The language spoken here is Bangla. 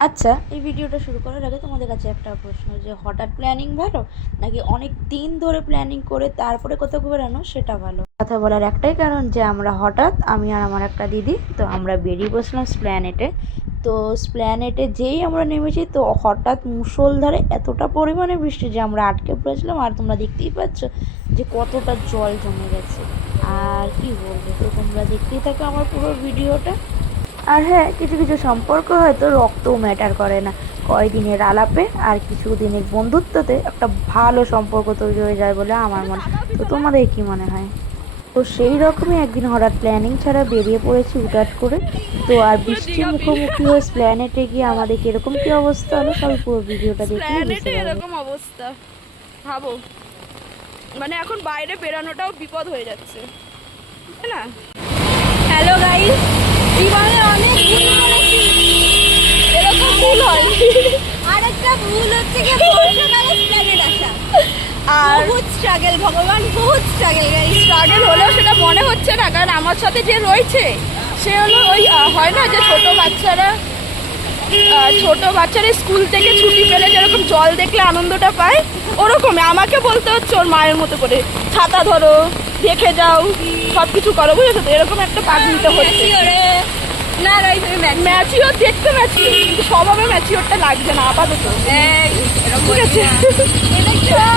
আচ্ছা। এই ভিডিওটা শুরু করার আগে তোমাদের কাছে একটা প্রশ্ন যে হঠাৎ প্ল্যানিং ভালো নাকি অনেক দিন ধরে প্ল্যানিং করে তারপরে কোথাও বেরোনো সেটা ভালো? কথা বলার একটাই কারণ যে আমরা হঠাৎ আমি আর আমার একটা দিদি তো আমরা বেরিয়ে বসলাম স্প্ল্যানেটে তো স্প্ল্যানেটে যেই আমরা নেমেছি তো হঠাৎ মুষলধারে এতটা পরিমাণে বৃষ্টি যে আমরা আটকে পড়েছিলাম আর তোমরা দেখতেই পাচ্ছ যে কতটা জল জমে গেছে। আর কি বলব তো তোমরা দেখতেই থাকো আমার পুরো ভিডিওটা। আর হ্যাঁ কিছু কিছু সম্পর্ক হয়তো রক্তও ম্যাটার করে না। কয়দিনের আলাপে আর কিছু দিনের বন্ধুত্বতে একটা ভালো সম্পর্ক তৈরি হয়ে যায় বলে আমার মনে তো তোমাদের কি মনে হয়? তো সেই রকমই একদিন হঠাৎ প্ল্যানিং ছাড়া বেরিয়ে পড়েছি উঠাট করে। তো আর বৃষ্টির মুখোমুখি হয়ে প্ল্যানেটে গিয়ে আমাদের কীরকম কি অবস্থা হলো সবাই পুরো ভিডিওটা বুঝতে এরকম অবস্থা। ভাবো। মানে এখন বাইরে বেরানোটাও বিপদ হয়ে যাচ্ছে। তাই না? হ্যালো গাইস জীবনে অনেক ভুল করেছি এরকম ভুল হয় আরেকটা ভুল হচ্ছে কি বর্ষাকালে প্ল্যানেট আসা। আর বহুত স্ট্রাগল ভগবান বহুত স্ট্রাগল স্ট্রাগল হলেও সেটা মনে হচ্ছে না কারণ আমার সাথে যে রয়েছে সে হলো ওই হয় না যে ছোট বাচ্চারা ছোট বাচ্চারা স্কুল থেকে ছুটি পেলে যেরকম জল দেখলে আনন্দটা পায় ওরকমই। আমাকে বলতে হচ্ছে ওর মায়ের মতো করে ছাতা ধরো দেখে যাও সব কিছু করো। বুঝেছ তো? এরকম একটা পাগলিতে হচ্ছে। না গাইস আমি ম্যাচ ম্যাচিওর দেখতে ম্যাচিওর কিন্তু স্বভাবে ম্যাচিওরটা লাগছে না আপাতত। হ্যাঁ এরকম ঠিক আছে।